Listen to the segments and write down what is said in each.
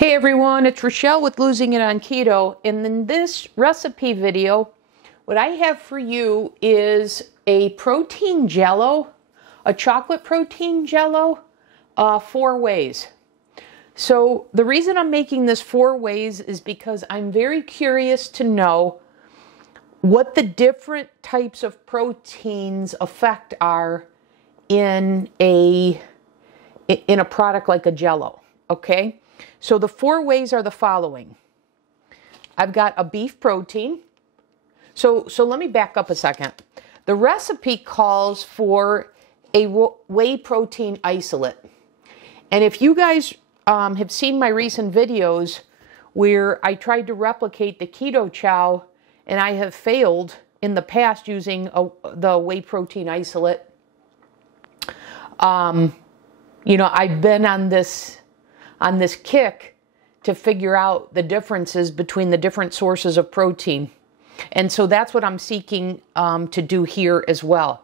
Hey everyone, it's Rochelle with Losing It on Keto, and in this recipe video, what I have for you is a protein jello, a chocolate protein jello, 4 ways. So the reason I'm making this 4 ways is because I'm very curious to know what the different types of proteins effect are in a product like a jello, okay? So the 4 ways are the following. I've got a beef protein. So let me back up a second. The recipe calls for a whey protein isolate. And if you guys have seen my recent videos where I tried to replicate the keto chow and I have failed in the past using the whey protein isolate, you know, I've been on this kick to figure out the differences between the different sources of protein. And so that's what I'm seeking to do here as well.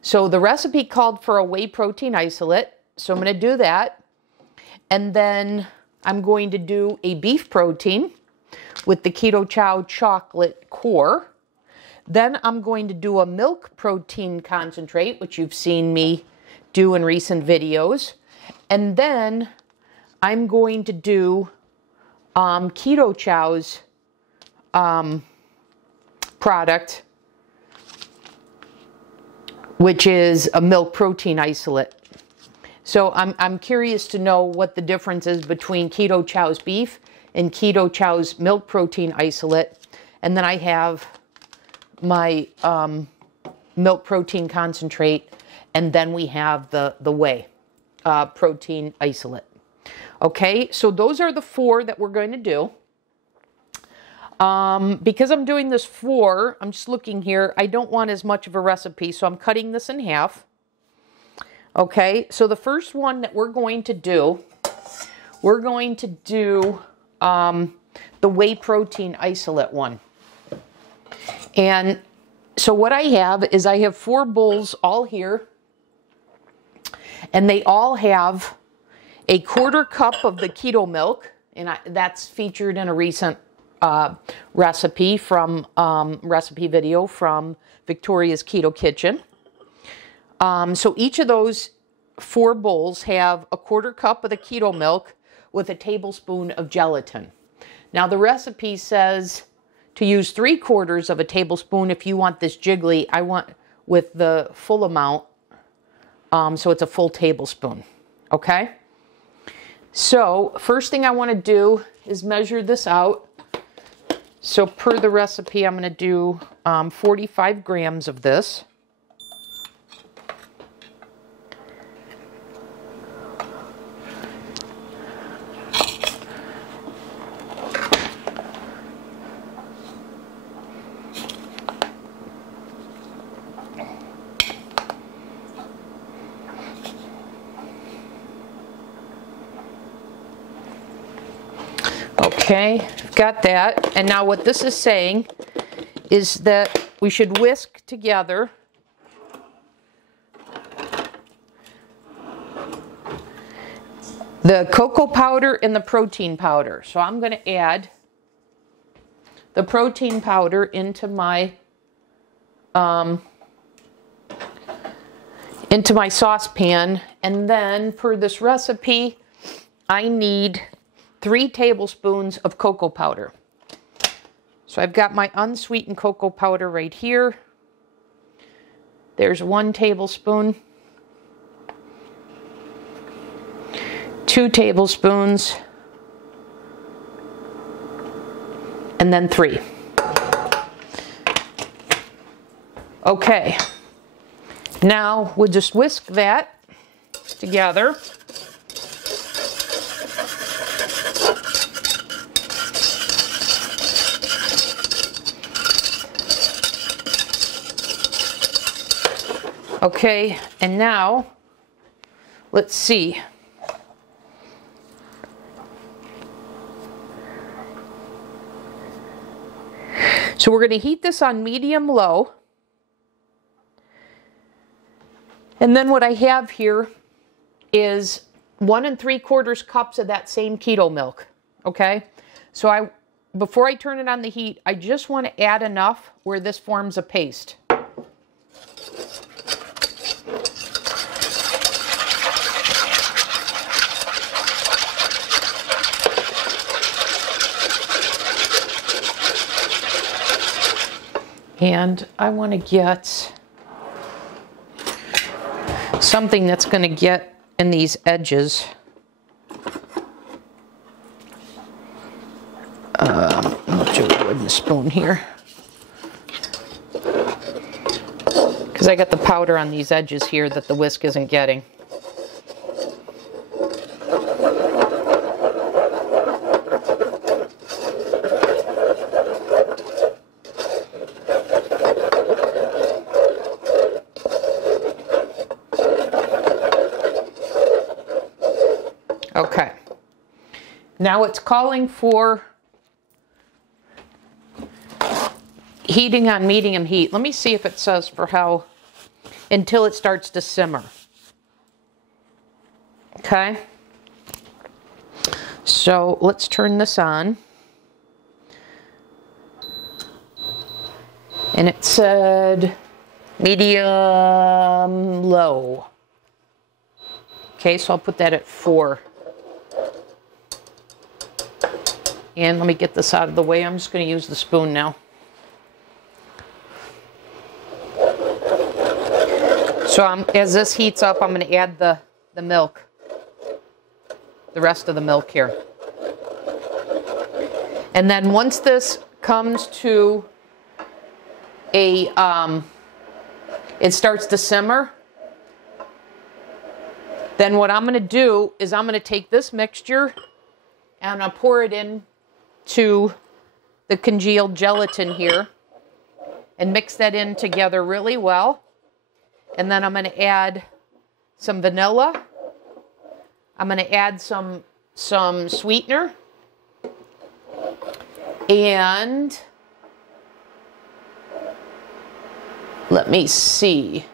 So the recipe called for a whey protein isolate. So I'm going to do that. And then I'm going to do a beef protein with the Keto Chow chocolate core. Then I'm going to do a milk protein concentrate, which you've seen me do in recent videos. And then I'm going to do Keto Chow's product, which is a milk protein isolate. So I'm curious to know what the difference is between Keto Chow's beef and Keto Chow's milk protein isolate. And then I have my milk protein concentrate, and then we have the whey protein isolate. Okay, so those are the 4 that we're going to do. Because I'm doing this 4, I'm just looking here, I don't want as much of a recipe, so I'm cutting this in half. Okay, so the first one that we're going to do the whey protein isolate one. And so what I have is I have 4 bowls all here, and they all have a 1/4 cup of the keto milk, and that's featured in a recent recipe video from Victoria's Keto Kitchen. So each of those 4 bowls have a 1/4 cup of the keto milk with a tablespoon of gelatin. Now the recipe says to use 3/4 of a tablespoon if you want this jiggly. I want with the full amount, so it's a full tablespoon. Okay? So first thing I want to do is measure this out. So per the recipe, I'm going to do 45 grams of this. Okay, got that. And now what this is saying is that we should whisk together the cocoa powder and the protein powder. So I'm going to add the protein powder into my saucepan, and then per this recipe, I need 3 tablespoons of cocoa powder. So I've got my unsweetened cocoa powder right here. There's 1 tablespoon, 2 tablespoons, and then 3. Okay, now we'll just whisk that together. Okay, and now, let's see. So we're going to heat this on medium-low. And then what I have here is 1 3/4 cups of that same keto milk. okay? So before I turn it on the heat, I just want to add enough where this forms a paste. And I want to get something that's going to get in these edges. I'll do a wooden spoon here, because I got the powder on these edges here that the whisk isn't getting. Okay, now it's calling for heating on medium heat. Let me see if it says for how, until it starts to simmer. Okay, so let's turn this on. And it said medium low. Okay, so I'll put that at 4. And let me get this out of the way. I'm just going to use the spoon now. So as this heats up, I'm going to add the milk, the rest of the milk here. And then once this comes to a, it starts to simmer, then what I'm going to do is I'm going to take this mixture and I'll pour it in to the congealed gelatin here and mix that in together really well. And then I'm going to add some vanilla. I'm going to add some sweetener. And let me see.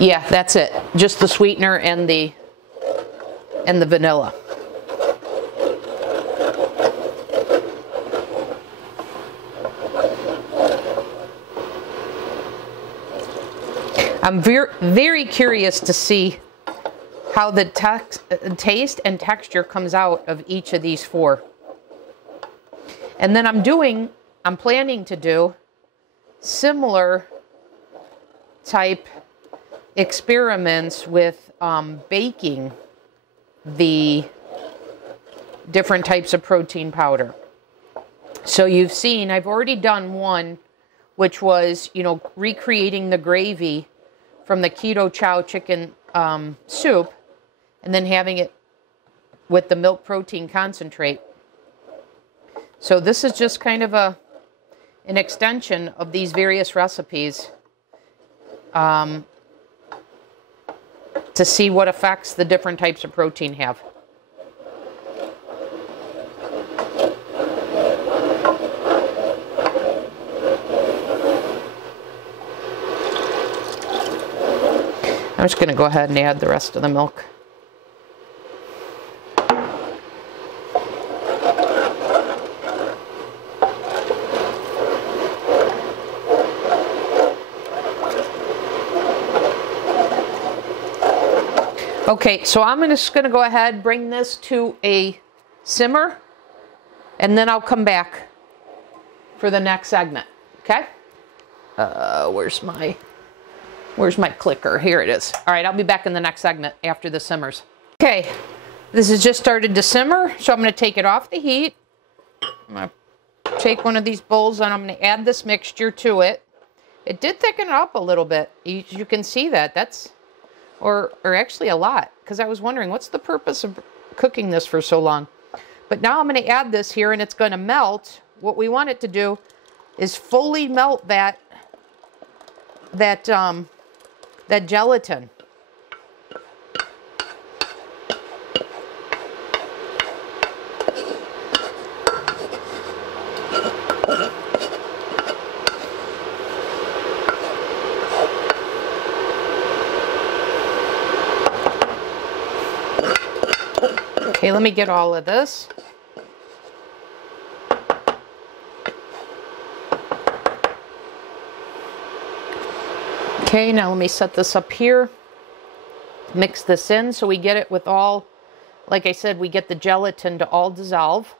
Yeah, that's it. Just the sweetener and the vanilla. I'm very curious to see how the taste and texture comes out of each of these 4. And then I'm planning to do similar type experiments with baking the different types of protein powder. So you've seen, I've already done one, which was, recreating the gravy from the keto chow chicken soup, and then having it with the milk protein concentrate. So this is just kind of an extension of these various recipes to see what effects the different types of protein have. I'm just going to go ahead and add the rest of the milk. Okay, so I'm just going to go ahead and bring this to a simmer, and then I'll come back for the next segment, okay? Where's my clicker? Here it is. All right, I'll be back in the next segment after the simmers. Okay, this has just started to simmer, so I'm going to take it off the heat. I'm going to take one of these bowls and I'm going to add this mixture to it. It did thicken it up a little bit. You can see that. That's, or actually a lot, because I was wondering, what's the purpose of cooking this for so long? But now I'm going to add this here and it's going to melt. What we want it to do is fully melt that gelatin. Okay, let me get all of this. Okay, now let me set this up here. Mix this in so we get it with all, like I said, we get the gelatin to all dissolve.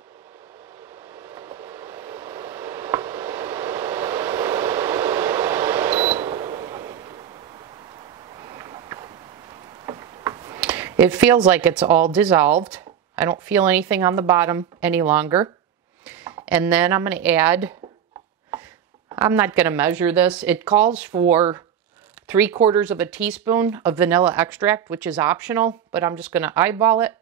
It feels like it's all dissolved. I don't feel anything on the bottom any longer. And then I'm going to add, I'm not going to measure this. It calls for 3/4 of a teaspoon of vanilla extract, which is optional, but I'm just going to eyeball it.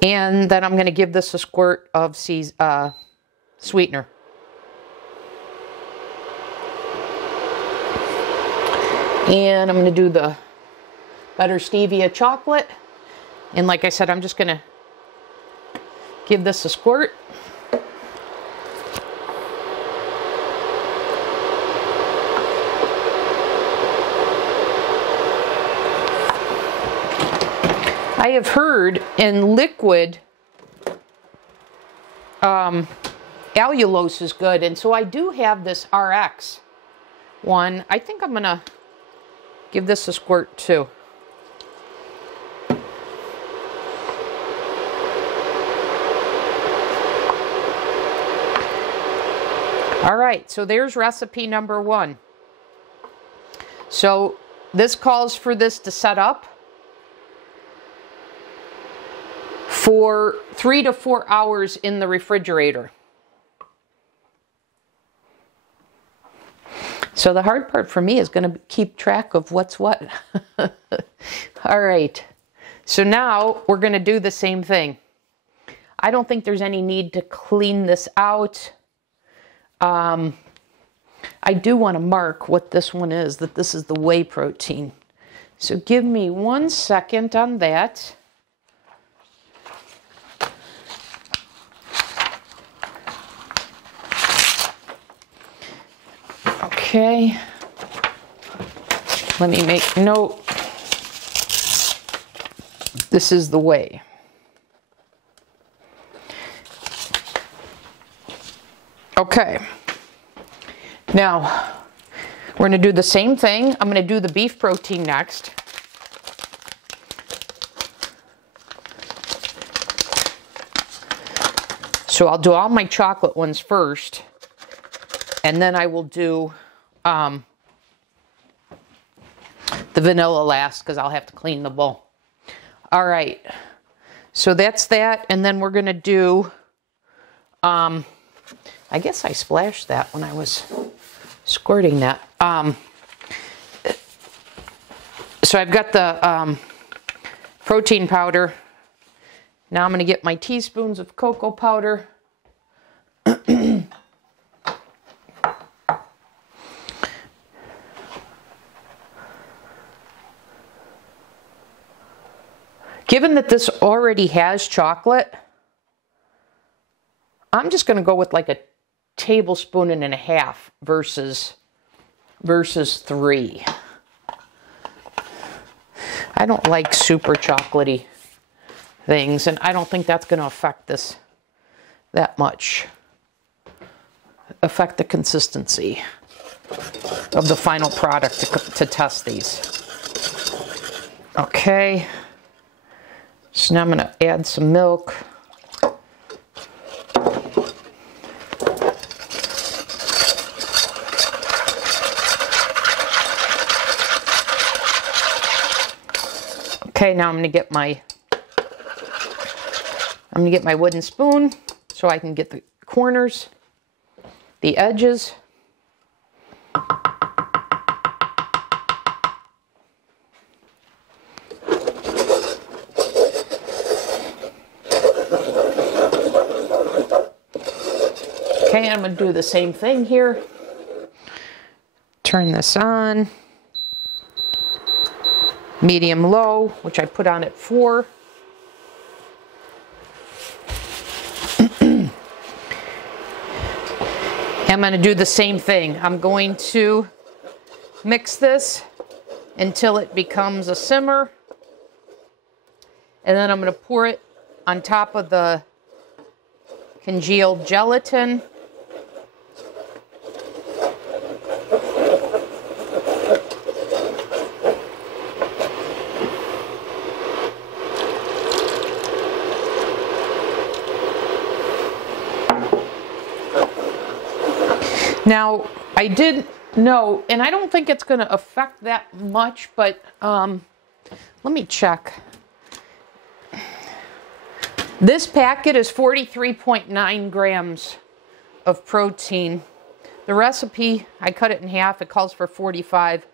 And then I'm going to give this a squirt of sweetener. And I'm going to do the butter stevia chocolate. And like I said, I'm just going to give this a squirt. I have heard in liquid, allulose is good. And so I do have this RX one. I think I'm going to give this a squirt too. All right, so there's recipe number 1. So this calls for this to set up for 3 to 4 hours in the refrigerator. So the hard part for me is going to keep track of what's what. All right, so now we're going to do the same thing. I don't think there's any need to clean this out. I do want to mark what this one is, that this is the whey protein. So give me 1 second on that. Okay, let me make note. This is the whey. Okay, now we're going to do the same thing. I'm going to do the beef protein next. So I'll do all my chocolate ones first, and then I will do the vanilla last because I'll have to clean the bowl. All right, so that's that, and then we're going to do, I guess I splashed that when I was squirting that. So I've got the protein powder. Now I'm going to get my teaspoons of cocoa powder. Given that this already has chocolate, I'm just going to go with like a tablespoon and a half versus 3. I don't like super chocolatey things, and I don't think that's going to affect this that much. Affect the consistency of the final product to test these. Okay. So now I'm going to add some milk. Okay, now I'm going to get my wooden spoon so I can get the corners, the edges. Okay, I'm going to do the same thing here. Turn this on. Medium low, which I put on at 4. I'm going to do the same thing. I'm going to mix this until it becomes a simmer. And then I'm going to pour it on top of the congealed gelatin. Now, I did know, and I don't think it's going to affect that much, but let me check. This packet is 43.9 grams of protein. The recipe, I cut it in half. It calls for 45.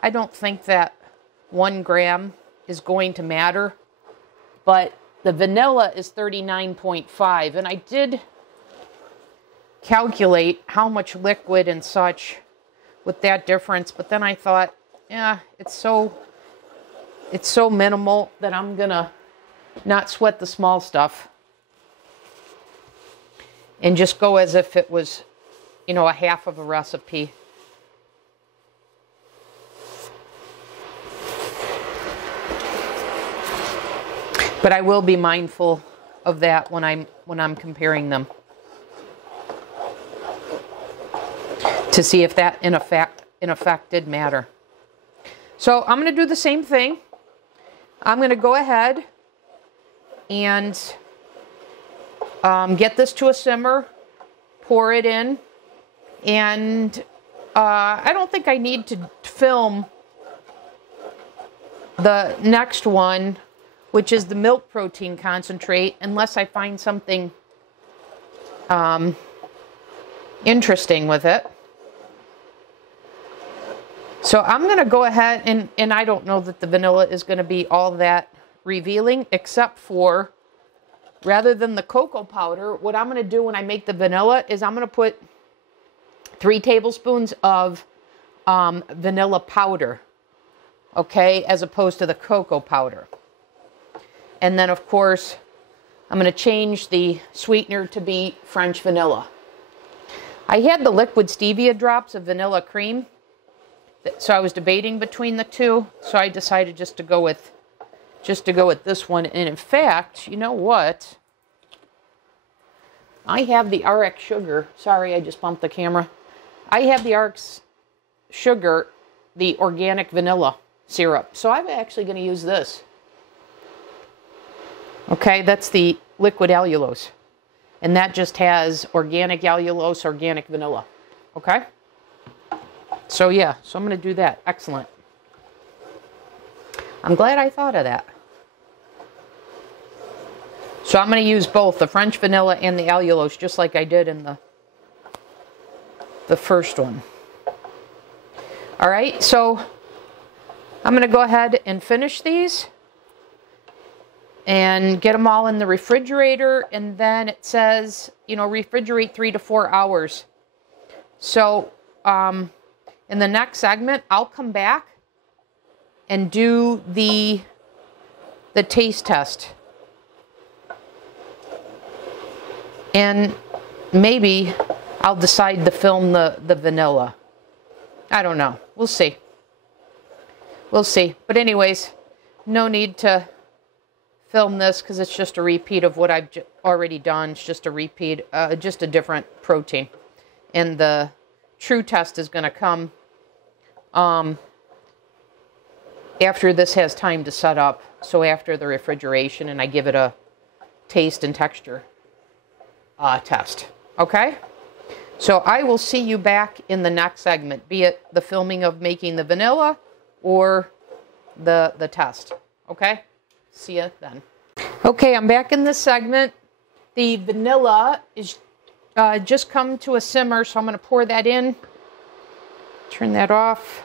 I don't think that 1 gram is going to matter, but the vanilla is 39.5, and I did calculate how much liquid and such with that difference, but then I thought, yeah, it's so minimal that I'm gonna not sweat the small stuff and just go as if it was, you know, a half of a recipe. But I will be mindful of that when I'm comparing them, to see if that in effect did matter. So I'm going to do the same thing. I'm going to go ahead and get this to a simmer, pour it in, and I don't think I need to film the next one, which is the milk protein concentrate, unless I find something interesting with it. So I'm going to go ahead, and I don't know that the vanilla is going to be all that revealing, except for, rather than the cocoa powder, what I'm going to do when I make the vanilla is I'm going to put 3 tablespoons of vanilla powder, okay, as opposed to the cocoa powder. And then, of course, I'm going to change the sweetener to be French vanilla. I had the liquid stevia drops of vanilla cream, so I was debating between the two, so I decided just to go with this one. And in fact, you know what? I have the RX sugar. Sorry, I just bumped the camera. I have the RX sugar, the organic vanilla syrup. So I'm actually going to use this. Okay, that's the liquid allulose. And that just has organic allulose, organic vanilla. Okay? So yeah, so I'm going to do that. Excellent. I'm glad I thought of that. So I'm going to use both the French vanilla and the allulose, just like I did in the first one. All right, so I'm going to go ahead and finish these and get them all in the refrigerator, and then it says, you know, refrigerate 3 to 4 hours. So in the next segment, I'll come back and do the taste test. And maybe I'll decide to film the vanilla. I don't know. We'll see. We'll see. But anyways, no need to film this because it's just a repeat of what I've already done. It's just a repeat, just a different protein. And the true test is going to come after this has time to set up. So after the refrigeration, and I give it a taste and texture test. Okay? So I will see you back in the next segment, be it the filming of making the vanilla or the test. Okay? See you then. Okay, I'm back in this segment. The vanilla is just come to a simmer, so I'm going to pour that in. Turn that off.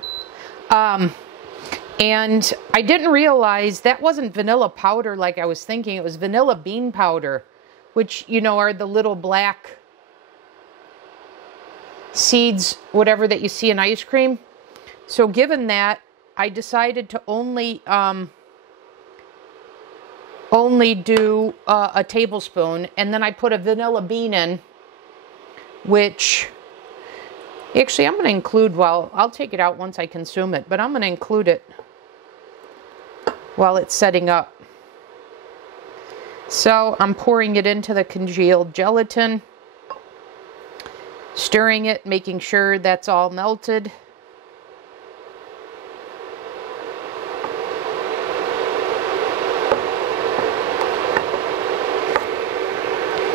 And I didn't realize that wasn't vanilla powder like I was thinking. It was vanilla bean powder, which, you know, are the little black seeds, whatever that you see in ice cream. So given that, I decided to only do a tablespoon, and then I put a vanilla bean in, which actually I'm going to include, well, I'll take it out once I consume it, but I'm going to include it while it's setting up. So I'm pouring it into the congealed gelatin, stirring it, making sure that's all melted.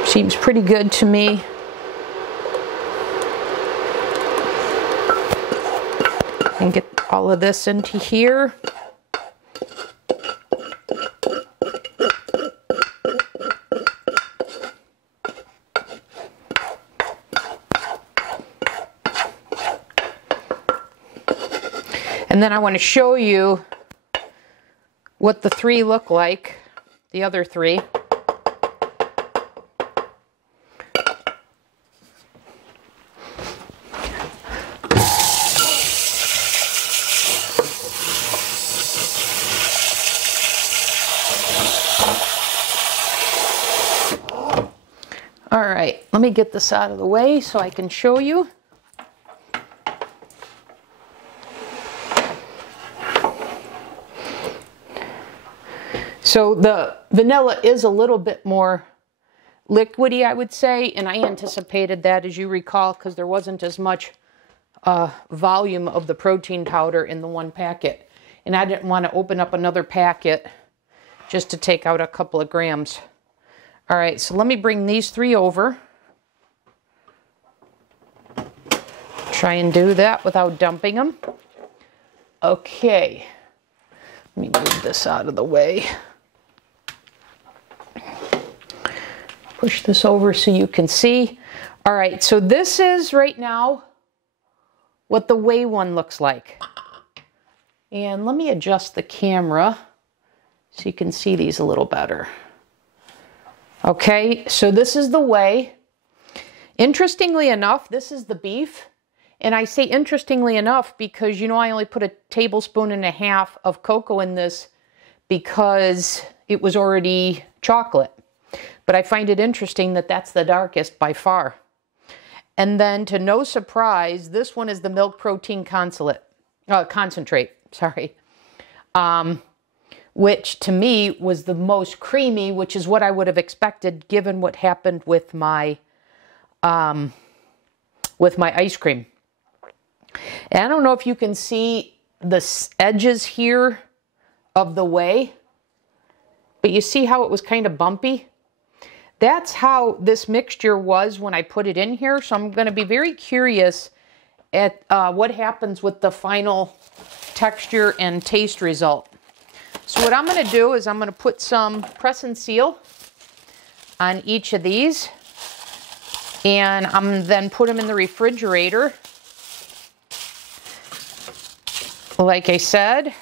Seems pretty good to me. And get all of this into here. And then I want to show you what the three look like, the other three. All right, let me get this out of the way so I can show you. So the vanilla is a little bit more liquidy, I would say, and I anticipated that, as you recall, because there wasn't as much volume of the protein powder in the one packet. And I didn't want to open up another packet just to take out a couple of grams. All right, so let me bring these three over. Try and do that without dumping them. Okay, let me move this out of the way. Push this over so you can see. All right, so this is right now what the whey one looks like. And let me adjust the camera so you can see these a little better. Okay, so this is the whey. Interestingly enough, this is the beef. And I say interestingly enough because, you know, I only put a tablespoon and a half of cocoa in this because it was already chocolate. But I find it interesting that that's the darkest by far. And then, to no surprise, this one is the milk protein concentrate, which to me was the most creamy, which is what I would have expected given what happened with my ice cream. And I don't know if you can see the edges here of the whey, but you see how it was kind of bumpy? That's how this mixture was when I put it in here. So I'm going to be very curious at what happens with the final texture and taste result. So what I'm going to do is I'm going to put some press and seal on each of these. And I'm then put them in the refrigerator. Like I said.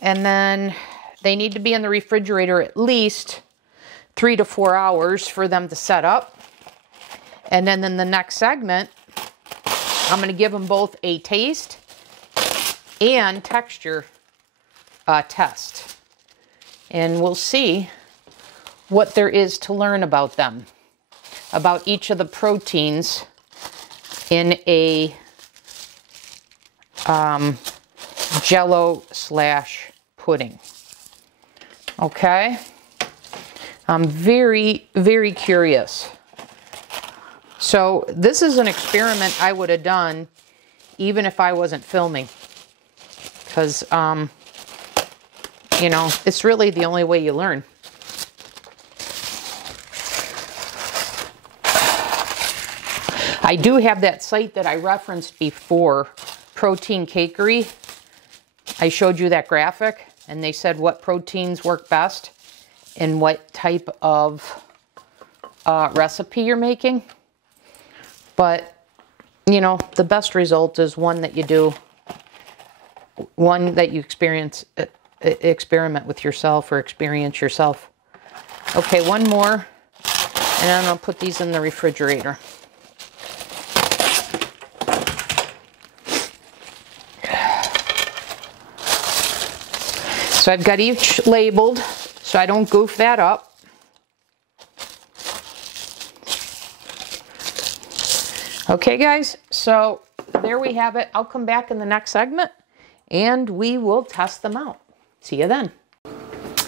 And then they need to be in the refrigerator at least 3 to 4 hours for them to set up. And then in the next segment, I'm going to give them both a taste and texture test. And we'll see what there is to learn about them, about each of the proteins in a Jello / pudding. Okay? I'm very, very curious. So this is an experiment I would have done even if I wasn't filming. Because, you know, it's really the only way you learn. I do have that site that I referenced before, Protein Cakery. I showed you that graphic, and they said what proteins work best and what type of recipe you're making. But, you know, the best result is one that you do, one that you experiment with yourself or experience yourself. Okay, one more, and then I'll put these in the refrigerator. So I've got each labeled so I don't goof that up. Okay, guys, so there we have it. I'll come back in the next segment and we will test them out. See you then.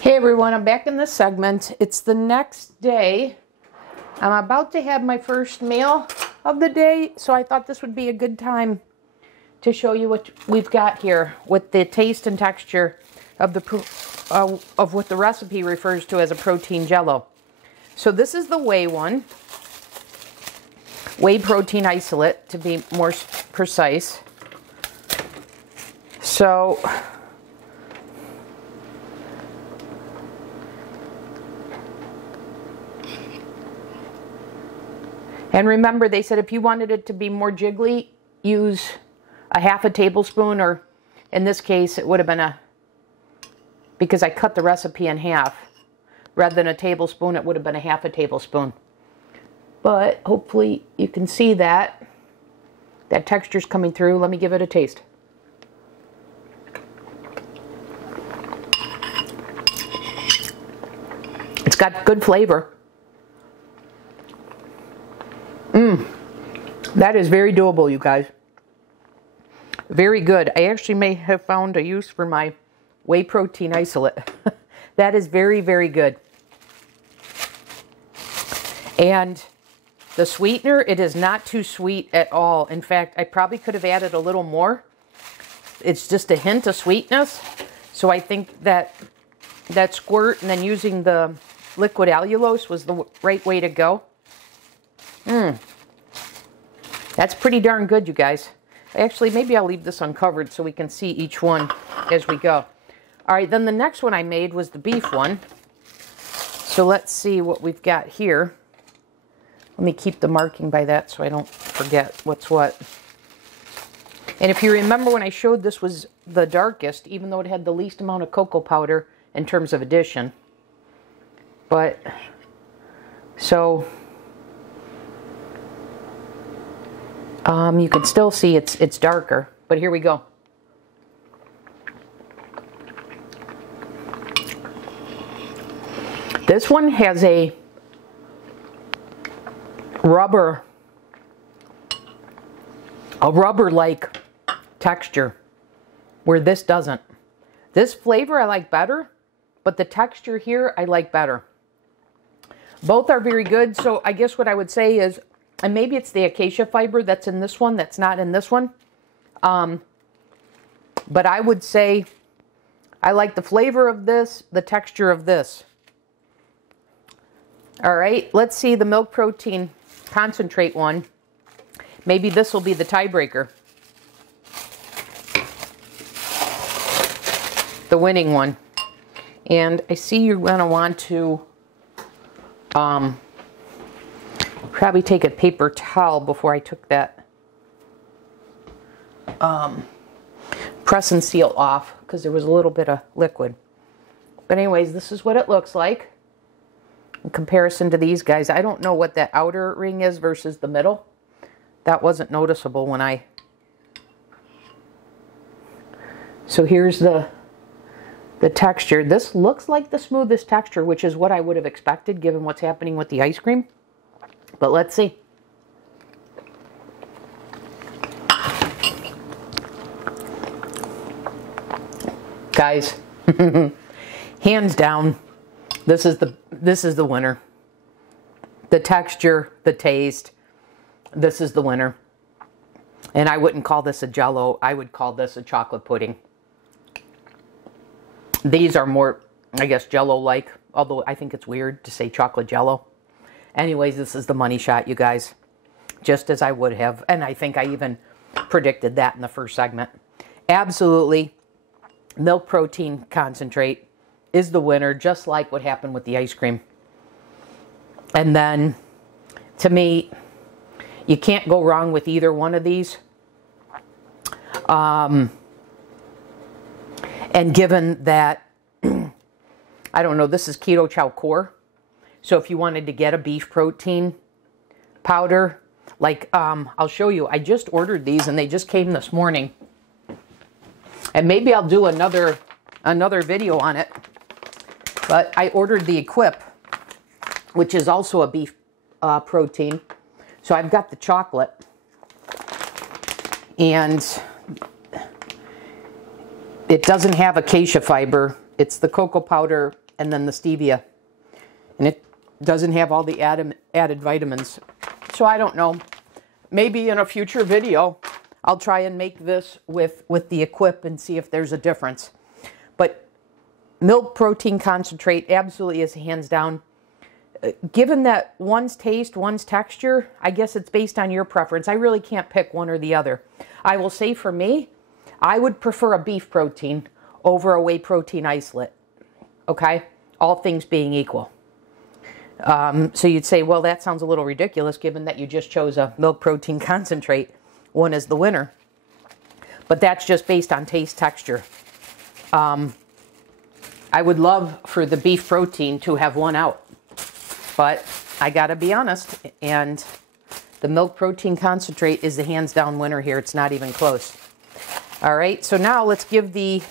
Hey everyone, I'm back in this segment. It's the next day. I'm about to have my first meal of the day, so I thought this would be a good time to show you what we've got here with the taste and texture of what the recipe refers to as a protein jello. So this is the whey one, whey protein isolate to be more precise. So and remember, they said if you wanted it to be more jiggly, use a half a tablespoon, or in this case, it would have been because I cut the recipe in half. Rather than a tablespoon, it would have been a half a tablespoon. But hopefully you can see that texture's coming through. Let me give it a taste. It's got good flavor. That is very doable, you guys. Very good. I actually may have found a use for my whey protein isolate. That is very, very good. And the sweetener, it is not too sweet at all. In fact, I probably could have added a little more. It's just a hint of sweetness. So I think that squirt and then using the liquid allulose was the right way to go. That's pretty darn good, you guys. Actually, maybe I'll leave this uncovered so we can see each one as we go. All right, then the next one I made was the beef one. So let's see what we've got here. Let me keep the marking by that so I don't forget what's what. And if you remember when I showed this was the darkest, even though it had the least amount of cocoa powder in terms of addition. But, so you can still see it's darker, but here we go. This one has a rubber-like texture, where this doesn't. This flavor I like better, but the texture here I like better. Both are very good, so I guess what I would say is, and maybe it's the acacia fiber that's in this one that's not in this one. But I would say I like the flavor of this, the texture of this. All right, let's see the milk protein concentrate one. Maybe this will be the tiebreaker. The winning one. And I see you're going to want to probably take a paper towel before I took that press and seal off, because there was a little bit of liquid. But anyways, this is what it looks like in comparison to these guys. I don't know what that outer ring is versus the middle. That wasn't noticeable when I... So here's the texture. This looks like the smoothest texture, which is what I would have expected given what's happening with the ice cream. But let's see. Guys, hands down, this is the winner. The texture, the taste, this is the winner. And I wouldn't call this a Jello, I would call this a chocolate pudding. These are more, I guess, Jello-like, although I think it's weird to say chocolate Jello. Anyways, this is the money shot, you guys. Just as I would have. And I think I even predicted that in the first segment. Absolutely, milk protein concentrate is the winner, just like what happened with the ice cream. And then, to me, you can't go wrong with either one of these. And given that, I don't know, this is Keto Chow Core. So if you wanted to get a beef protein powder, like, I'll show you. I just ordered these and they just came this morning. And maybe I'll do another video on it. But I ordered the Equip, which is also a beef protein. So I've got the chocolate. And it doesn't have acacia fiber It's the cocoa powder and then the stevia. And it doesn't have all the added vitamins. So I don't know. Maybe in a future video, I'll try and make this with the Equip and see if there's a difference. But milk protein concentrate absolutely is hands down. Given that one's taste, one's texture, I guess it's based on your preference. I really can't pick one or the other. I will say for me, I would prefer a beef protein over a whey protein isolate. Okay? All things being equal. So you'd say, well, that sounds a little ridiculous given that you just chose a milk protein concentrate. One is the winner. But that's just based on taste, texture. I would love for the beef protein to have won out. But I gotta be honest, and the milk protein concentrate is the hands down winner here. It's not even close. All right, so now let's give the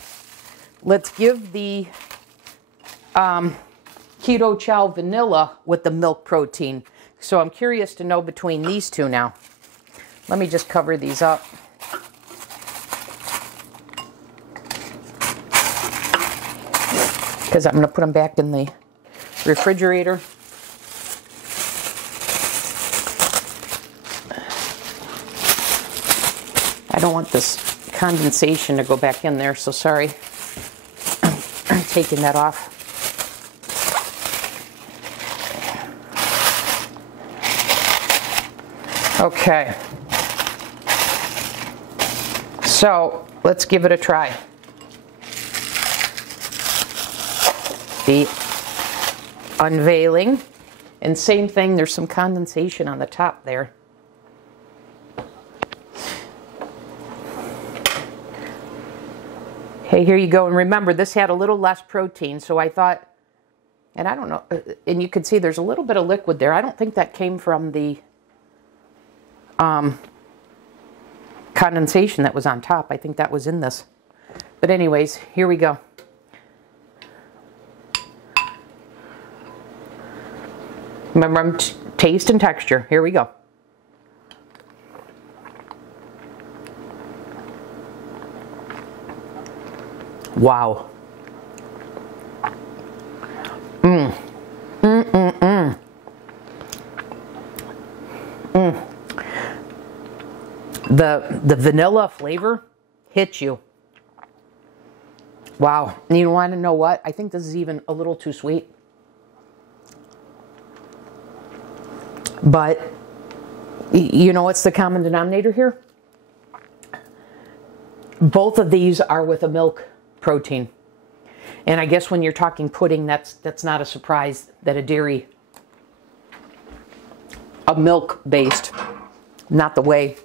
Keto Chow Vanilla with the milk protein. So I'm curious to know between these two now. Let me just cover these up. Because I'm going to put them back in the refrigerator. I don't want this condensation to go back in there, so sorry. I'm taking that off. Okay. So let's give it a try. The unveiling, and same thing, there's some condensation on the top there. Okay, here you go. And remember, this had a little less protein, so I thought, and I don't know, and you can see there's a little bit of liquid there. I don't think that came from the condensation that was on top. I think that was in this. But anyways, here we go. Remember, taste and texture. Here we go. Wow. The vanilla flavor hits you. Wow. And you want to know what? I think this is even a little too sweet. But, you know what's the common denominator here? Both of these are with a milk protein. And I guess when you're talking pudding, that's not a surprise that a milk-based, not the whey,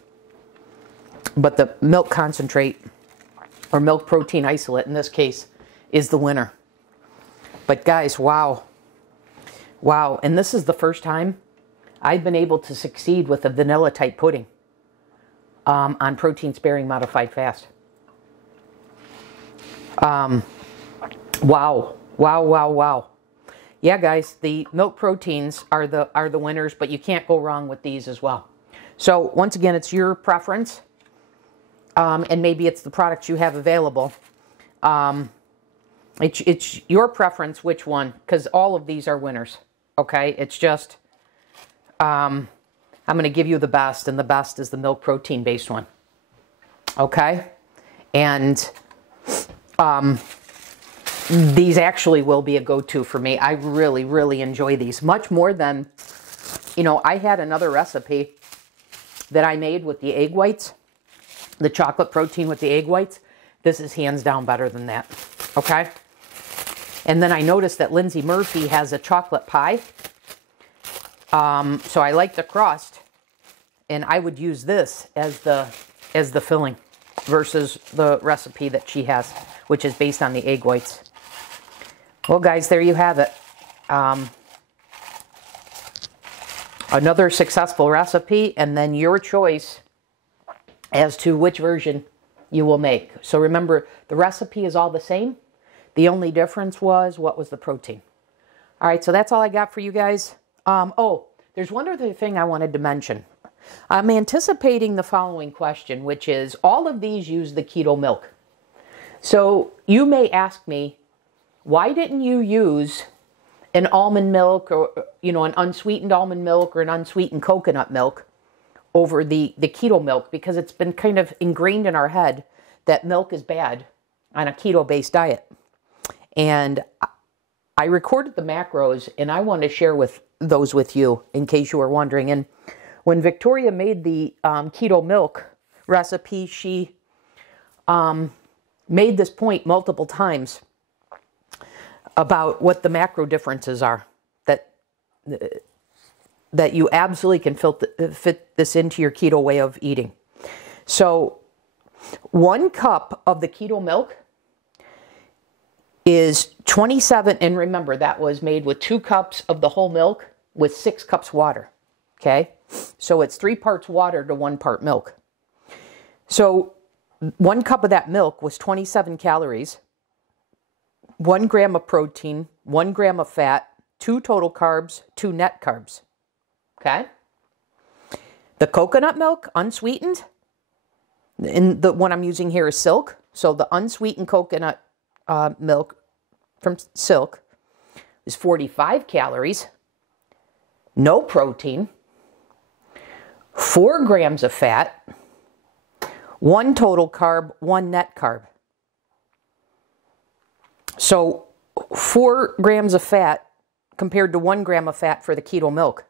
but the milk concentrate, or milk protein isolate in this case, is the winner. But guys, wow. Wow. And this is the first time I've been able to succeed with a vanilla type pudding on protein sparing modified fast. Wow. Wow, wow, wow. Yeah, guys, the milk proteins are the winners, but you can't go wrong with these as well. So once again, it's your preference. And maybe it's the products you have available. It's your preference which one, because all of these are winners. Okay, it's just I'm going to give you the best, and the best is the milk protein based one. Okay, and these actually will be a go-to for me. I really, really enjoy these much more than, you know, I had another recipe that I made with the egg whites. The chocolate protein with the egg whites, this is hands down better than that, okay? And then I noticed that Lindsay Murphy has a chocolate pie. So I like the crust, and I would use this as the filling versus the recipe that she has, which is based on the egg whites. Well, guys, there you have it. Another successful recipe, and then your choice as to which version you will make. So remember, the recipe is all the same. The only difference was what was the protein. All right, so that's all I got for you guys. Oh, there's one other thing I wanted to mention. I'm anticipating the following question, which is, all of these use the keto milk. So you may ask me, why didn't you use an almond milk or, you know, an unsweetened almond milk or an unsweetened coconut milk over the keto milk? Because it's been kind of ingrained in our head that milk is bad on a keto-based diet. And I recorded the macros, and I want to share those with you in case you were wondering. And when Victoria made the keto milk recipe, she made this point multiple times about what the macro differences are, that you absolutely can fit this into your keto way of eating. So 1 cup of the keto milk is 27, and remember that was made with 2 cups of the whole milk with 6 cups water, okay? So it's 3 parts water to 1 part milk. So 1 cup of that milk was 27 calories, 1 gram of protein, 1 gram of fat, 2 total carbs, 2 net carbs, okay? The coconut milk, unsweetened, and the one I'm using here is Silk. So the unsweetened coconut milk from Silk is 45 calories, no protein, 4 grams of fat, 1 total carb, 1 net carb. So 4 grams of fat compared to 1 gram of fat for the keto milk.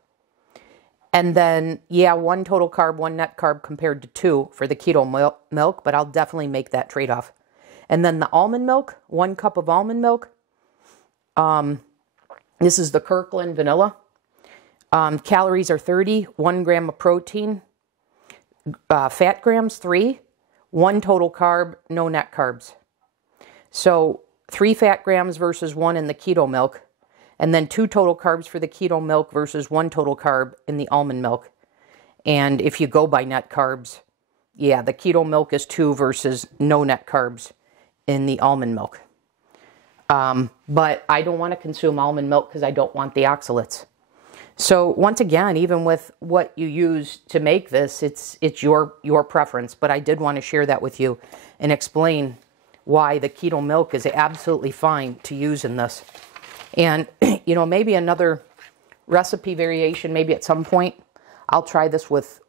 And then, yeah, 1 total carb, 1 net carb compared to 2 for the keto milk, but I'll definitely make that trade-off. And then the almond milk, 1 cup of almond milk. This is the Kirkland vanilla. Calories are 30, 1 gram of protein. Fat grams, 3. 1 total carb, no net carbs. So 3 fat grams versus 1 in the keto milk. And then 2 total carbs for the keto milk versus 1 total carb in the almond milk. And if you go by net carbs, yeah, the keto milk is 2 versus no net carbs in the almond milk. But I don't want to consume almond milk because I don't want the oxalates. So once again, even with what you use to make this, it's your preference. But I did want to share that with you and explain why the keto milk is absolutely fine to use in this. And, you know, maybe another recipe variation, maybe at some point, I'll try this with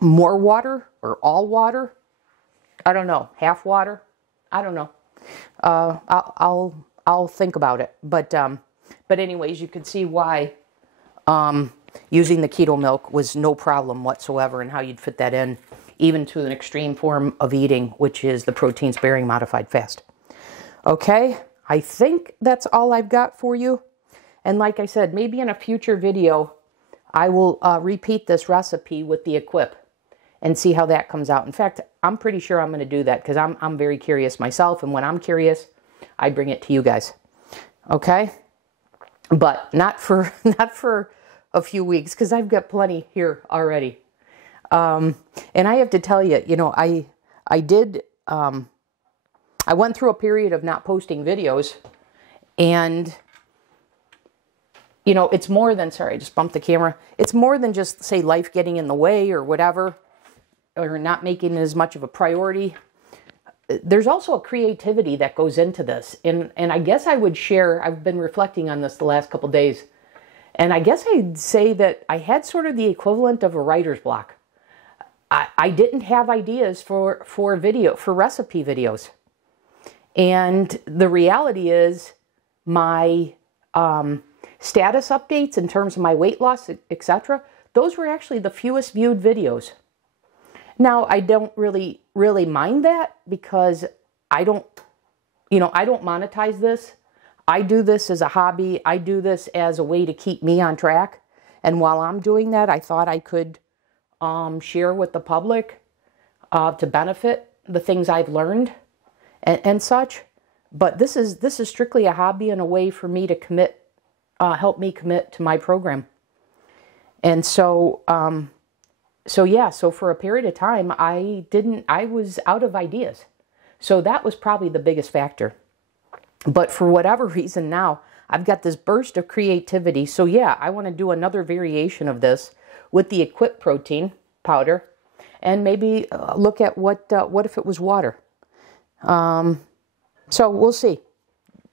more water or all water. I don't know, half water. I don't know. I'll think about it. But anyways, you can see why using the keto milk was no problem whatsoever, and how you'd fit that in, even to an extreme form of eating, which is the protein-sparing modified fast. Okay, I think that's all I've got for you. And like I said, maybe in a future video, I will repeat this recipe with the Equip and see how that comes out. In fact, I'm pretty sure I'm going to do that because I'm very curious myself. And when I'm curious, I bring it to you guys. Okay? But not for a few weeks, because I've got plenty here already. And I have to tell you, you know, I went through a period of not posting videos, and you know, it's more than, sorry, I just bumped the camera. It's more than just, say, life getting in the way or whatever, or not making it as much of a priority. There's also a creativity that goes into this. And I guess I would share, I've been reflecting on this the last couple of days, and I guess I'd say that I had sort of the equivalent of a writer's block. I didn't have ideas for recipe videos. And the reality is my status updates in terms of my weight loss, etc., those were actually the fewest viewed videos. Now, I don't really mind that, because I don't monetize this. I do this as a hobby. I do this as a way to keep me on track. And while I'm doing that, I thought I could share with the public to benefit the things I've learned and such. But this is strictly a hobby and a way for me to commit, help me commit to my program. And so for a period of time, I was out of ideas. So that was probably the biggest factor. But for whatever reason now, I've got this burst of creativity. So yeah, I want to do another variation of this with the Equip protein powder, and maybe look at what if it was water. So we'll see.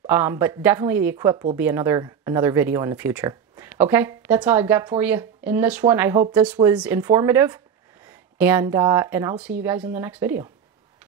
But definitely the equip will be another video in the future. Okay, that's all I've got for you in this one. I hope this was informative, and I'll see you guys in the next video.